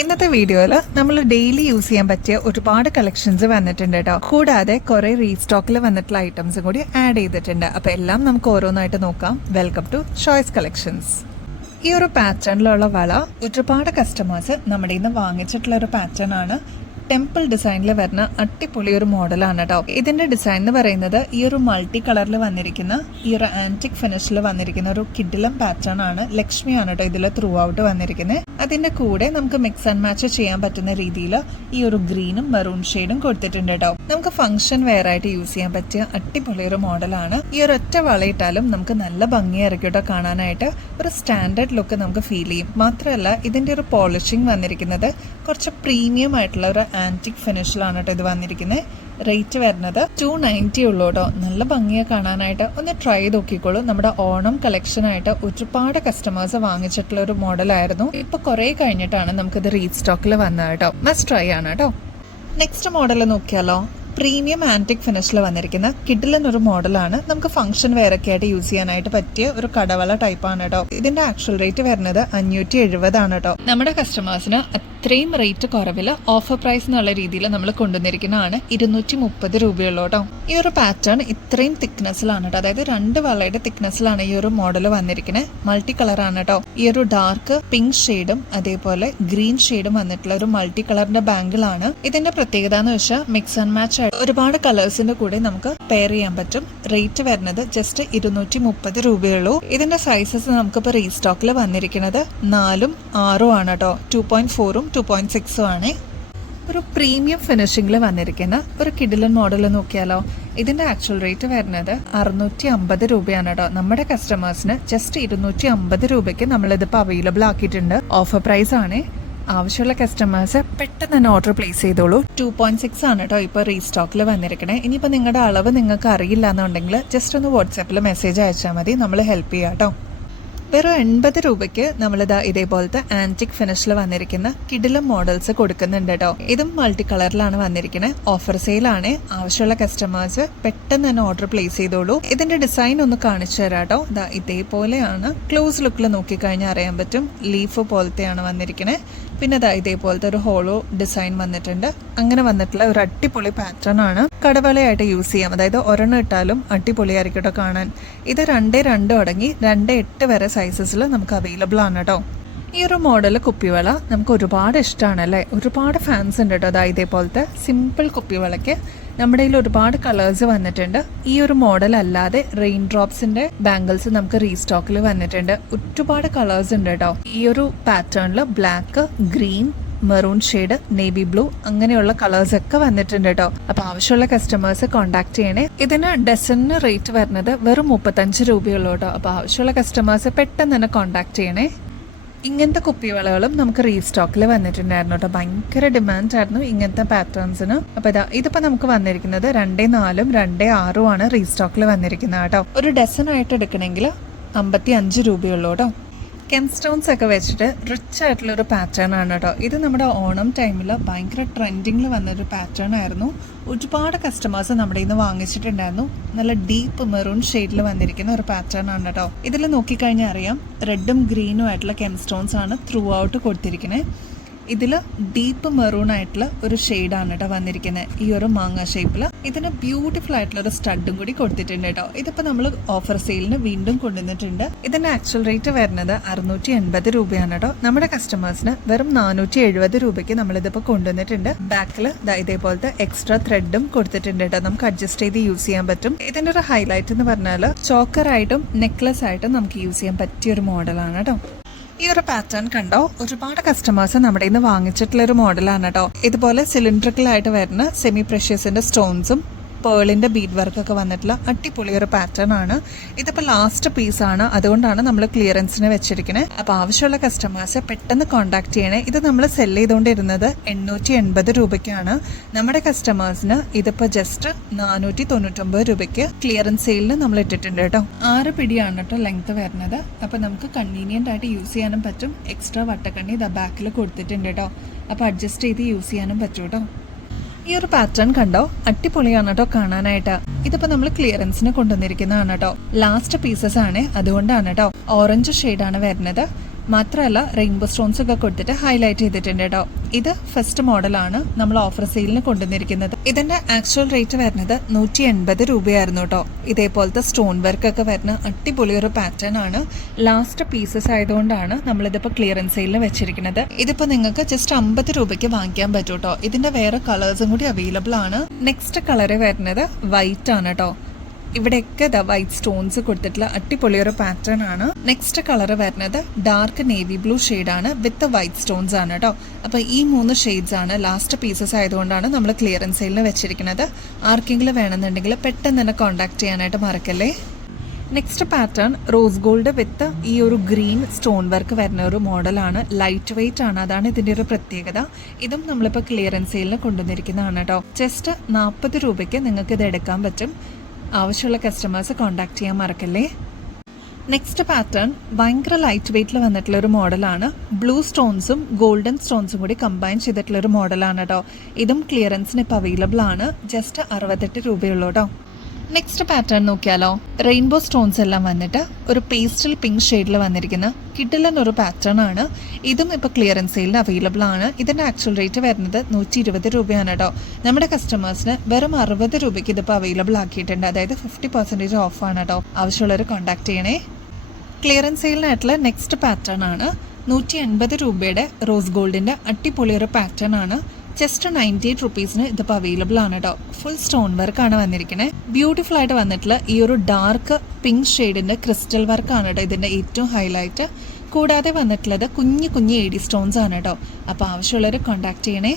ഇന്നത്തെ വീഡിയോയിൽ നമ്മൾ ഡെയിലി യൂസ് ചെയ്യാൻ പറ്റിയ ഒരുപാട് കളക്ഷൻസ് വന്നിട്ടുണ്ട് കേട്ടോ. കൂടാതെ കുറെ റീസ്റ്റോക്കിൽ വന്നിട്ടുള്ള ഐറ്റംസും കൂടി ആഡ് ചെയ്തിട്ടുണ്ട്. അപ്പൊ എല്ലാം നമുക്ക് ഓരോന്നായിട്ട് നോക്കാം. Welcome to choice collections. ഈ ഒരു പാറ്റേണിലുള്ള വള ഒരുപാട് കസ്റ്റമേഴ്സ് നമ്മുടെ ഇന്ന് വാങ്ങിച്ചിട്ടുള്ള ഒരു പാറ്റേൺ ആണ്. ടെമ്പിൾ ഡിസൈനിൽ വരുന്ന അടിപൊളി ഒരു മോഡലാണ് കേട്ടോ. ഇതിന്റെ ഡിസൈൻ എന്ന് പറയുന്നത് ഈ ഒരു മൾട്ടി കളറിൽ വന്നിരിക്കുന്ന ഈ ഒരു ആന്റിക് ഫിനിഷിൽ വന്നിരിക്കുന്ന ഒരു കിഡിലം പാറ്റേൺ ആണ്. ലക്ഷ്മിയാണ് കേട്ടോ ഇതിൽ ത്രൂ ഔട്ട് വന്നിരിക്കുന്നത്. അതിന്റെ കൂടെ നമുക്ക് മിക്സ് ആൻഡ് മാച്ച് ചെയ്യാൻ പറ്റുന്ന രീതിയിൽ ഈ ഒരു ഗ്രീനും മെറൂൺ ഷെയ്ഡും കൊടുത്തിട്ടുണ്ട് കേട്ടോ. നമുക്ക് ഫംഗ്ഷൻ വെയർ ആയിട്ട് യൂസ് ചെയ്യാൻ പറ്റിയ അടിപൊളി ഒരു മോഡലാണ്. ഈ ഒരു ഒറ്റ വളയിട്ടാലും നമുക്ക് നല്ല ഭംഗിയായിരിക്കും കേട്ടോ കാണാനായിട്ട്. ഒരു സ്റ്റാൻഡേർഡ് ലുക്ക് നമുക്ക് ഫീൽ ചെയ്യും. മാത്രമല്ല ഇതിന്റെ ഒരു പോളിഷിംഗ് വന്നിരിക്കുന്നത് കുറച്ച് പ്രീമിയം ആയിട്ടുള്ള ഒരു ആന്റിക് ഫിനിഷിലാണ് കേട്ടോ ഇത് വന്നിരിക്കുന്നത്. റേറ്റ് വരുന്നത് 290 ഉള്ളൂ കേട്ടോ. നല്ല ഭംഗിയെ കാണാനായിട്ട് ഒന്ന് ട്രൈ ചെയ്ത് നോക്കിക്കോളൂ. നമ്മുടെ ഓണം കളക്ഷൻ ആയിട്ട് ഒരുപാട് കസ്റ്റമേഴ്സ് വാങ്ങിച്ചിട്ടുള്ള ഒരു മോഡലായിരുന്നു. ഇപ്പൊ കുറെ കഴിഞ്ഞിട്ടാണ് നമുക്കിത് റീസ്റ്റോക്കിൽ വന്നത് കേട്ടോ. മസ്റ്റ് ട്രൈ ആണ് കേട്ടോ. നെക്സ്റ്റ് മോഡൽ നോക്കിയാലോ. പ്രീമിയം ആന്റിക് ഫിനിഷിൽ വന്നിരിക്കുന്ന കിഡിലൻ ഒരു മോഡലാണ്. നമുക്ക് ഫംഗ്ഷൻ വെയറൊക്കെ ആയിട്ട് യൂസ് ചെയ്യാനായിട്ട് പറ്റിയ ഒരു കടവള ടൈപ്പാണ് കേട്ടോ. ഇതിന്റെ ആക്ച്വൽ റേറ്റ് വരുന്നത് 570 ആണ് കേട്ടോ. നമ്മുടെ കസ്റ്റമേഴ്സിന് അത്രയും റേറ്റ് കുറവില് ഓഫർ പ്രൈസ് എന്നുള്ള രീതിയിൽ നമ്മൾ കൊണ്ടുവന്നിരിക്കുന്നതാണ്. 230 രൂപയുള്ളൂ കേട്ടോ. ഈ ഒരു പാറ്റേൺ ഇത്രയും തിക്നെസ്സിലാണ് കേട്ടോ. അതായത് 2 വളയുടെ തിക്നെസ്സിലാണ് ഈ ഒരു മോഡൽ വന്നിരിക്കുന്നത്. മൾട്ടി കളറാണ് കേട്ടോ. ഈ ഒരു ഡാർക്ക് പിങ്ക് ഷെയ്ഡും അതേപോലെ ഗ്രീൻ ഷെയ്ഡും വന്നിട്ടുള്ള ഒരു മൾട്ടി കളറിന്റെ ബാങ്കിളാണ്. ഇതിന്റെ പ്രത്യേകത എന്ന് വെച്ചാൽ മിക്സ് ആൻഡ് മാച്ച് ഒരുപാട് കളേഴ്സിന്റെ കൂടെ നമുക്ക് പെയർ ചെയ്യാൻ പറ്റും. റേറ്റ് വരുന്നത് ജസ്റ്റ് 230 രൂപയുള്ളൂ. ഇതിന്റെ സൈസസ് നമുക്കിപ്പോ റീസ്റ്റോക്കിൽ വന്നിരിക്കുന്നത് 4ഉം 6ഉം ആണ് കേട്ടോ. 2.4ഉം 2.6ഉം ആണ്. ഒരു പ്രീമിയം ഫിനിഷിംഗിൽ വന്നിരിക്കുന്ന ഒരു കിഡിലൻ മോഡൽ നോക്കിയാലോ. ഇതിന്റെ ആക്ച്വൽ റേറ്റ് വരുന്നത് 650 രൂപയാണ് കേട്ടോ. നമ്മുടെ കസ്റ്റമേഴ്സിന് ജസ്റ്റ് 250 രൂപയ്ക്ക് നമ്മളിതിപ്പോൾ അവൈലബിൾ ആക്കിയിട്ടുണ്ട്. ഓഫർ പ്രൈസ് ആണ്. ആവശ്യമുള്ള കസ്റ്റമേഴ്സ് പെട്ടെന്ന് തന്നെ ഓർഡർ പ്ലേസ് ചെയ്തോളൂ. 2.6 ആണ് കേട്ടോ ഇപ്പോൾ റീസ്റ്റോക്കിൽ വന്നിരിക്കണേ. ഇനിയിപ്പോൾ നിങ്ങളുടെ അളവ് നിങ്ങൾക്ക് അറിയില്ല എന്നുണ്ടെങ്കിൽ ജസ്റ്റ് ഒന്ന് വാട്സാപ്പിൽ മെസ്സേജ് അയച്ചാൽ മതി. നമ്മൾ ഹെൽപ്പ് ചെയ്യാം കേട്ടോ. വെറും 80 രൂപയ്ക്ക് നമ്മളിതാ ഇതേപോലത്തെ ആന്റിക് ഫിനിഷിൽ വന്നിരിക്കുന്ന കിഡിലം മോഡൽസ് കൊടുക്കുന്നുണ്ട് കേട്ടോ. ഇതും മൾട്ടി കളറിലാണ് വന്നിരിക്കുന്നത്. ഓഫർ സെയിലാണ്. ആവശ്യമുള്ള കസ്റ്റമേഴ്സ് പെട്ടെന്ന് തന്നെ ഓർഡർ പ്ലേസ് ചെയ്തോളൂ. ഇതിന്റെ ഡിസൈൻ ഒന്ന് കാണിച്ചു തരാം കേട്ടോ. ഇതാ ഇതേപോലെയാണ്. ക്ലോസ് ലുക്കിൽ നോക്കിക്കഴിഞ്ഞാൽ അറിയാൻ പറ്റും. ലീഫ് പോലത്തെയാണ് വന്നിരിക്കുന്നത്. പിന്നെ ഇതാ ഇതേപോലത്തെ ഒരു ഹോളോ ഡിസൈൻ വന്നിട്ടുണ്ട്. അങ്ങനെ വന്നിട്ടുള്ള ഒരു അടിപൊളി പാറ്റേൺ ആണ്. കടവളയായിട്ട് യൂസ് ചെയ്യാം. അതായത് ഒരെണ്ണം ഇട്ടാലും അടിപൊളിയായിരിക്കും കേട്ടോ കാണാൻ. ഇത് 2.2 തുടങ്ങി 2.8 വരെ സൈസസിൽ നമുക്ക് അവൈലബിൾ ആണ് കേട്ടോ. ഈ ഒരു മോഡൽ കുപ്പിവള നമുക്ക് ഒരുപാട് ഇഷ്ടമാണ് അല്ലേ. ഒരുപാട് ഫാൻസ് ഉണ്ട് കേട്ടോ. അതായത് ഇതേപോലത്തെ സിമ്പിൾ കുപ്പിവളയ്ക്ക് നമ്മുടെ കയ്യിൽ ഒരുപാട് കളേഴ്സ് വന്നിട്ടുണ്ട്. ഈ ഒരു മോഡൽ അല്ലാതെ റെയിൻ ഡ്രോപ്സിന്റെ ബാംഗിൾസ് നമുക്ക് റീസ്റ്റോക്കിൽ വന്നിട്ടുണ്ട്. ഒരുപാട് കളേഴ്സ് ഉണ്ട് കേട്ടോ. ഈ ഒരു പാറ്റേണിൽ black, green, maroon shade, navy blue അങ്ങനെയുള്ള കളേഴ്സ് ഒക്കെ വന്നിട്ടുണ്ട് കേട്ടോ. അപ്പൊ ആവശ്യമുള്ള കസ്റ്റമേഴ്സ് കോൺടാക്ട് ചെയ്യണേ. ഇതിന് ഡസണിന് റേറ്റ് വരുന്നത് വെറും 35 രൂപയുള്ളൂ കേട്ടോ. അപ്പൊ ആവശ്യമുള്ള കസ്റ്റമേഴ്സ് പെട്ടെന്ന് തന്നെ കോൺടാക്ട് ചെയ്യണേ. ഇങ്ങനത്തെ കുപ്പിവളകളും നമുക്ക് റീസ്റ്റോക്കിൽ വന്നിട്ടുണ്ടായിരുന്നു കേട്ടോ. ഭയങ്കര ഡിമാൻഡ് ആയിരുന്നു ഇങ്ങനത്തെ പാറ്റേൺസിന്. അപ്പൊ ഇതിപ്പോ നമുക്ക് വന്നിരിക്കുന്നത് 2.4ഉം 2.6ഉം ആണ് റീസ്റ്റോക്കിൽ വന്നിരിക്കുന്നത് കേട്ടോ. ഒരു ഡസൺ ആയിട്ട് എടുക്കണമെങ്കിൽ 55 രൂപയുള്ളൂ കേട്ടോ. കെം സ്റ്റോൺസ് ഒക്കെ വെച്ചിട്ട് റിച്ച് ആയിട്ടുള്ള ഒരു പാറ്റേൺ ആണ് കേട്ടോ. ഇത് നമ്മുടെ ഓണം ടൈമിൽ ഭയങ്കര ട്രെൻഡിങ്ങിൽ വന്നൊരു പാറ്റേൺ ആയിരുന്നു. ഒരുപാട് കസ്റ്റമേഴ്സ് നമ്മുടെ ഇന്ന് വാങ്ങിച്ചിട്ടുണ്ടായിരുന്നു. നല്ല ഡീപ്പ് മെറൂൺ ഷെയ്ഡിൽ വന്നിരിക്കുന്ന ഒരു പാറ്റേൺ ആണ് കേട്ടോ. ഇതിൽ നോക്കിക്കഴിഞ്ഞാൽ അറിയാം റെഡും ഗ്രീനും ആയിട്ടുള്ള കെം സ്റ്റോൺസ് ആണ് ത്രൂ ഔട്ട് കൊടുത്തിരിക്കുന്നത്. ഇതിൽ ഡീപ്പ് മെറൂൺ ആയിട്ടുള്ള ഒരു ഷെയ്ഡാണ് കേട്ടോ വന്നിരിക്കുന്നത്. ഈ ഒരു മാങ്ങ ഷേപ്പിൽ ഇതിന് ബ്യൂട്ടിഫുൾ ആയിട്ടുള്ള ഒരു സ്റ്റഡും കൂടി കൊടുത്തിട്ടുണ്ട് കേട്ടോ. ഇതിപ്പോൾ നമ്മൾ ഓഫർ സെയിലിന് വീണ്ടും കൊണ്ടുവന്നിട്ടുണ്ട്. ഇതിന്റെ ആക്ച്വൽ റേറ്റ് വരുന്നത് 680 രൂപയാണ് കേട്ടോ. നമ്മുടെ കസ്റ്റമേഴ്സിന് വെറും 470 രൂപയ്ക്ക് നമ്മളിതിപ്പോൾ കൊണ്ടുവന്നിട്ടുണ്ട്. ബാക്കിൽ ഇതേപോലത്തെ എക്സ്ട്രാ ത്രെഡും കൊടുത്തിട്ടുണ്ട് കേട്ടോ. നമുക്ക് അഡ്ജസ്റ്റ് ചെയ്ത് യൂസ് ചെയ്യാൻ പറ്റും. ഇതിന്റെ ഒരു ഹൈലൈറ്റ് എന്ന് പറഞ്ഞാൽ ചോക്കറായിട്ടും നെക്ലസ് ആയിട്ടും നമുക്ക് യൂസ് ചെയ്യാൻ പറ്റിയ ഒരു മോഡലാണ് കേട്ടോ. ഈ ഒരു പാറ്റേൺ കണ്ടോ. ഒരുപാട് കസ്റ്റമേഴ്സ് നമ്മുടെ ഇന്ന് വാങ്ങിച്ചിട്ടുള്ള ഒരു മോഡലാണ് കേട്ടോ. ഇതുപോലെ സിലിണ്ടറിക്കൽ ആയിട്ട് വരുന്ന സെമി പ്രഷ്യസിന്റെ സ്റ്റോൺസും പേളിന്റെ ബീഡ് വർക്ക് ഒക്കെ വന്നിട്ടുള്ള അടിപൊളി ഒരു പാറ്റേൺ ആണ്. ഇതിപ്പോ ലാസ്റ്റ് പീസ് ആണ്. അതുകൊണ്ടാണ് നമ്മൾ ക്ലിയറൻസിന് വെച്ചിരിക്കുന്നത്. അപ്പൊ ആവശ്യമുള്ള കസ്റ്റമേഴ്സ് പെട്ടെന്ന് കോൺടാക്ട് ചെയ്യണേ. ഇത് നമ്മൾ സെൽ ചെയ്തുകൊണ്ടിരുന്നത് 880 രൂപയ്ക്കാണ്. നമ്മുടെ കസ്റ്റമേഴ്സിന് ഇതിപ്പോ ജസ്റ്റ് 499 രൂപയ്ക്ക് ക്ലിയറൻസ് സെയിലിന് നമ്മൾ ഇട്ടിട്ടുണ്ട് കേട്ടോ. 6 പിടിയാണ് കേട്ടോ ലെങ്ത് വരുന്നത്. അപ്പൊ നമുക്ക് കൺവീനിയന്റ് ആയിട്ട് യൂസ് ചെയ്യാനും പറ്റും. എക്സ്ട്രാ വട്ടക്കണ്ണി ഇതാ ബാക്കിൽ കൊടുത്തിട്ടുണ്ട് കേട്ടോ. അപ്പൊ അഡ്ജസ്റ്റ് ചെയ്ത് യൂസ് ചെയ്യാനും പറ്റും കേട്ടോ. ഈ ഒരു പാറ്റേൺ കണ്ടോ. അടിപൊളിയാണ് കേട്ടോ കാണാനായിട്ട്. ഇതിപ്പോ നമ്മൾ ക്ലിയറൻസിന് കൊണ്ടുവന്നിരിക്കുന്നതാണ് കേട്ടോ. ലാസ്റ്റ് പീസസ് ആണ്. അതുകൊണ്ടാണ് കേട്ടോ. ഓറഞ്ച് ഷെയ്ഡാണ് വരുന്നത്. മാത്രമല്ല റെയിൻബോ സ്റ്റോൺസ് ഒക്കെ കൊടുത്തിട്ട് ഹൈലൈറ്റ് ചെയ്തിട്ടുണ്ട് കേട്ടോ. ഇത് ഫസ്റ്റ് മോഡലാണ് നമ്മൾ ഓഫർ സെയിലിന് കൊണ്ടുവന്നിരിക്കുന്നത്. ഇതിന്റെ ആക്ച്വൽ റേറ്റ് വരുന്നത് 180 രൂപയായിരുന്നു കേട്ടോ. ഇതേപോലത്തെ സ്റ്റോൺ വർക്ക് ഒക്കെ വരുന്ന അടിപൊളി ഒരു പാറ്റേൺ ആണ്. ലാസ്റ്റ് പീസസ് ആയതുകൊണ്ടാണ് നമ്മളിതിപ്പോൾ ക്ലിയറൻസ് സെയിലിന് വെച്ചിരിക്കുന്നത്. ഇതിപ്പോൾ നിങ്ങൾക്ക് ജസ്റ്റ് 50 രൂപയ്ക്ക് വാങ്ങിക്കാൻ പറ്റും കേട്ടോ. ഇതിന്റെ വേറെ കളേഴ്സും കൂടി അവൈലബിൾ ആണ്. നെക്സ്റ്റ് കളറ് വരുന്നത് വൈറ്റ് ആണ് കേട്ടോ. ഇവിടെയൊക്കെ വൈറ്റ് സ്റ്റോൺസ് കൊടുത്തിട്ടുള്ള അടിപൊളി ഒരു പാറ്റേൺ ആണ്. നെക്സ്റ്റ് കളർ വരുന്നത് ഡാർക്ക് നേവി ബ്ലൂ ആണ് വിത്ത് വൈറ്റ് സ്റ്റോൺസ് ആണ് കേട്ടോ. അപ്പോൾ ഈ 3 ഷെയ്ഡ്സ് ആണ്. ലാസ്റ്റ് പീസസ് ആയതുകൊണ്ടാണ് നമ്മൾ ക്ലിയറൻസ് സെയിലിന് വെച്ചിരിക്കുന്നത്. ആർക്കെങ്കിലും വേണമെന്നുണ്ടെങ്കിൽ പെട്ടെന്ന് തന്നെ കോൺടാക്ട് ചെയ്യാനായിട്ട് മറക്കല്ലേ. നെക്സ്റ്റ് പാറ്റേൺ റോസ് ഗോൾഡ് വിത്ത് ഈ ഒരു ഗ്രീൻ സ്റ്റോൺ വർക്ക് വരുന്ന ഒരു മോഡലാണ്. ലൈറ്റ് വെയിറ്റ് ആണ്, അതാണ് ഇതിന്റെ ഒരു പ്രത്യേകത. ഇതും നമ്മളിപ്പോൾ ക്ലിയറൻസ് സെയിലിന് കൊണ്ടുവന്നിരിക്കുന്നതാണ് കേട്ടോ. ജസ്റ്റ് 40 രൂപയ്ക്ക് നിങ്ങൾക്ക് ഇത് എടുക്കാൻ പറ്റും. ആവശ്യമുള്ള കസ്റ്റമേഴ്സ് കോൺടാക്ട് ചെയ്യാൻ മറക്കല്ലേ. നെക്സ്റ്റ് പാറ്റേൺ ഭയങ്കര ലൈറ്റ് വെയിറ്റിൽ വന്നിട്ടുള്ള ഒരു മോഡലാണ്. ബ്ലൂ സ്റ്റോൺസും ഗോൾഡൻ സ്റ്റോൺസും കൂടി കമ്പൈൻ ചെയ്തിട്ടുള്ള ഒരു മോഡലാണ് കേട്ടോ. ഇതും ക്ലിയറൻസിന് ഇപ്പോൾ അവൈലബിൾ ആണ്. ജസ്റ്റ് 68 രൂപയുള്ളൂ കേട്ടോ. നെക്സ്റ്റ് പാറ്റേൺ നോക്കിയാലോ. റെയിൻബോ സ്റ്റോൺസ് എല്ലാം വന്നിട്ട് ഒരു പേസ്റ്റൽ പിങ്ക് ഷെയ്ഡിൽ വന്നിരിക്കുന്ന കിഡിലൻ ഒരു പാറ്റേൺ ആണ്. ഇതും ഇപ്പോൾ ക്ലിയറൻസ് സെയിലിന് അവൈലബിൾ ആണ്. ഇതിന്റെ ആക്ച്വൽ റേറ്റ് വരുന്നത് 120 രൂപയാണ് കേട്ടോ. നമ്മുടെ കസ്റ്റമേഴ്സിന് വെറും 60 രൂപയ്ക്ക് ഇതിപ്പോൾ അവൈലബിൾ ആക്കിയിട്ടുണ്ട്. അതായത് 50% ഓഫാണ് കേട്ടോ. ആവശ്യമുള്ളവർ കോൺടാക്ട് ചെയ്യണേ. ക്ലിയറൻസ് സെയിലിനായിട്ടുള്ള നെക്സ്റ്റ് പാറ്റേൺ ആണ് 180 രൂപയുടെ റോസ് ഗോൾഡിന്റെ അടിപൊളി ഒരു പാറ്റേൺ ആണ്. ജസ്റ്റ് 98 റുപ്പീസിന് ഇതിപ്പോൾ അവൈലബിൾ ആണ് കേട്ടോ. ഫുൾ സ്റ്റോൺ വർക്കാണ് വന്നിരിക്കുന്നത്. ബ്യൂട്ടിഫുൾ ആയിട്ട് വന്നിട്ടുള്ള ഈ ഒരു ഡാർക്ക് പിങ്ക് ഷെയ്ഡിന്റെ ക്രിസ്റ്റൽ വർക്കാണ് കേട്ടോ ഇതിന്റെ ഏറ്റവും ഹൈലൈറ്റ്. കൂടാതെ വന്നിട്ടുള്ളത് കുഞ്ഞു കുഞ്ഞു AD സ്റ്റോൺസ് ആണ് കേട്ടോ. അപ്പോൾ ആവശ്യമുള്ളവർ കോൺടാക്ട് ചെയ്യണേ.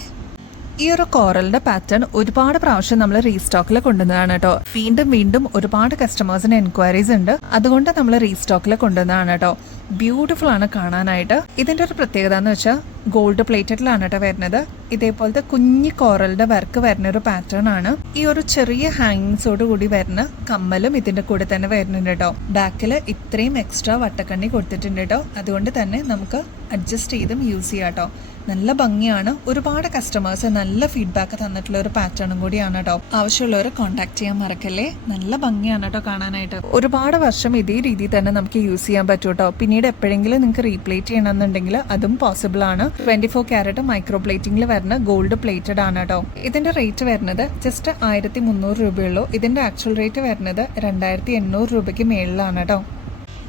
ഈ ഒരു കോറലിന്റെ പാറ്റേൺ ഒരുപാട് പ്രാവശ്യം നമ്മൾ റീസ്റ്റോക്കിൽ കൊണ്ടുവന്നതാണ് കേട്ടോ. വീണ്ടും വീണ്ടും ഒരുപാട് കസ്റ്റമേഴ്സിന് എൻക്വയറീസ് ഉണ്ട്. അതുകൊണ്ട് നമ്മൾ റീസ്റ്റോക്കിൽ കൊണ്ടുവന്നതാണ് കേട്ടോ. ബ്യൂട്ടിഫുൾ ആണ് കാണാനായിട്ട്. ഇതിന്റെ ഒരു പ്രത്യേകത എന്ന് വെച്ചാൽ ഗോൾഡ് പ്ലേറ്റഡിലാണ് കേട്ടോ വരുന്നത്. ഇതേപോലത്തെ കുഞ്ഞി കോറലിന്റെ വർക്ക് വരുന്ന ഒരു പാറ്റേൺ ആണ്. ഈ ഒരു ചെറിയ ഹാങ്ങിങ്സോട് കൂടി വരുന്ന കമ്മലും ഇതിന്റെ കൂടെ തന്നെ വരുന്നുണ്ട് കേട്ടോ. ബാക്കിൽ ഇത്രയും എക്സ്ട്രാ വട്ടക്കണ്ണി കൊടുത്തിട്ടുണ്ട് കേട്ടോ. അതുകൊണ്ട് തന്നെ നമുക്ക് അഡ്ജസ്റ്റ് ചെയ്തും യൂസ് ചെയ്യാം കേട്ടോ. നല്ല ഭംഗിയാണ്. ഒരുപാട് കസ്റ്റമേഴ്സ് നല്ല ഫീഡ്ബാക്ക് തന്നിട്ടുള്ള ഒരു പാറ്റേണും കൂടിയാണ് കേട്ടോ. ആവശ്യമുള്ളവർ കോൺടാക്ട് ചെയ്യാൻ മറക്കല്ലേ. നല്ല ഭംഗിയാണ് കേട്ടോ കാണാനായിട്ട്. ഒരുപാട് വർഷം ഇതേ രീതിയിൽ തന്നെ നമുക്ക് യൂസ് ചെയ്യാൻ പറ്റും കേട്ടോ. പിന്നീട് എപ്പോഴെങ്കിലും നിങ്ങൾക്ക് റീപ്ലേറ്റ് ചെയ്യണമെന്നുണ്ടെങ്കിൽ അതും പോസിബിൾ ആണ്. 24 ക്യാരറ്റ് മൈക്രോ പ്ലേറ്റിംഗിൽ വരുന്ന ഗോൾഡ് പ്ലേറ്റഡ് ആണ് കേട്ടോ. ഇതിന്റെ റേറ്റ് വരുന്നത് ജസ്റ്റ് 1300 രൂപയുള്ളൂ. ഇതിന്റെ ആക്ച്വൽ റേറ്റ് വരുന്നത് 2800 രൂപയ്ക്ക് മേളിലാണ് കേട്ടോ.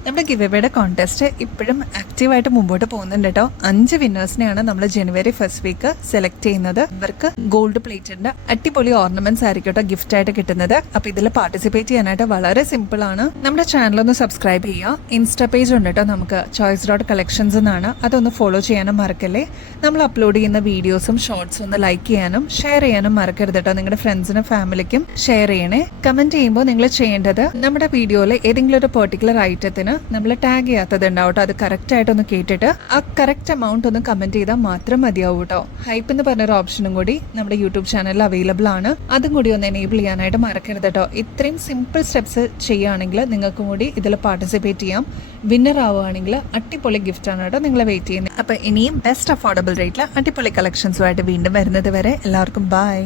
നമ്മുടെ ഗിവ് എവേയുടെ കോൺടെസ്റ്റ് ഇപ്പോഴും ആക്റ്റീവായിട്ട് മുമ്പോട്ട് പോകുന്നുണ്ട് കേട്ടോ. 5 വിന്നേഴ്സിനെയാണ് നമ്മൾ ജനുവരി 1st വീക്ക് സെലക്ട് ചെയ്യുന്നത്. ഇവർക്ക് ഗോൾഡ് പ്ലേറ്റഡിന്റെ അടിപൊളി ഓർണമെന്റ്സ് ആയിരിക്കും കേട്ടോ ഗിഫ്റ്റ് ആയിട്ട് കിട്ടുന്നത്. അപ്പൊ ഇതിൽ പാർട്ടിസിപ്പേറ്റ് ചെയ്യാനായിട്ട് വളരെ സിമ്പിൾ ആണ്. നമ്മുടെ ചാനൽ ഒന്ന് സബ്സ്ക്രൈബ് ചെയ്യുക. ഇൻസ്റ്റാ പേജ് ഉണ്ട് കേട്ടോ നമുക്ക്, choice.collections എന്നാണ്. അതൊന്ന് ഫോളോ ചെയ്യാനും മറക്കല്ലേ. നമ്മൾ അപ്ലോഡ് ചെയ്യുന്ന വീഡിയോസും ഷോർട്സും ഒന്ന് ലൈക്ക് ചെയ്യാനും ഷെയർ ചെയ്യാനും മറക്കരുത് കേട്ടോ. നിങ്ങളുടെ ഫ്രണ്ട്സിനും ഫാമിലിക്കും ഷെയർ ചെയ്യണേ. കമന്റ് ചെയ്യുമ്പോൾ നിങ്ങൾ ചെയ്യേണ്ടത് നമ്മുടെ വീഡിയോയിൽ ഏതെങ്കിലും ഒരു പെർട്ടിക്കുലർ ഐറ്റത്തിന് നമ്മൾ ടാഗ് ചെയ്യാത്തത് ഉണ്ടാവും കേട്ടോ. അത് കറക്റ്റ് ആയിട്ടൊന്ന് കേട്ടിട്ട് ആ കറക്റ്റ് എമൗണ്ട് ഒന്ന് കമന്റ് ചെയ്താൽ മാത്രം മതിയാവും കേട്ടോ. ഹൈപ്പ് എന്ന് പറഞ്ഞൊരു ഓപ്ഷനും കൂടി നമ്മുടെ യൂട്യൂബ് ചാനലിൽ അവൈലബിൾ ആണ്. അതും കൂടി ഒന്ന് എനേബിൾ ചെയ്യാനായിട്ട് മറക്കരുത് കേട്ടോ. ഇത്രയും സിമ്പിൾ സ്റ്റെപ്സ് ചെയ്യുകയാണെങ്കിൽ നിങ്ങൾക്കും കൂടി ഇതിൽ പാർട്ടിസിപ്പേറ്റ് ചെയ്യാം. വിന്നർ ആവുകയാണെങ്കിൽ അടിപൊളി ഗിഫ്റ്റ് ആണ് കേട്ടോ നിങ്ങളെ വെയിറ്റ് ചെയ്യുന്നത്. അപ്പൊ ഇനിയും ബെസ്റ്റ് അഫോർഡബിൾ റേറ്റിൽ അടിപൊളി കളക്ഷൻസുമായിട്ട് വീണ്ടും വരുന്നത് വരെ എല്ലാവർക്കും ബൈ.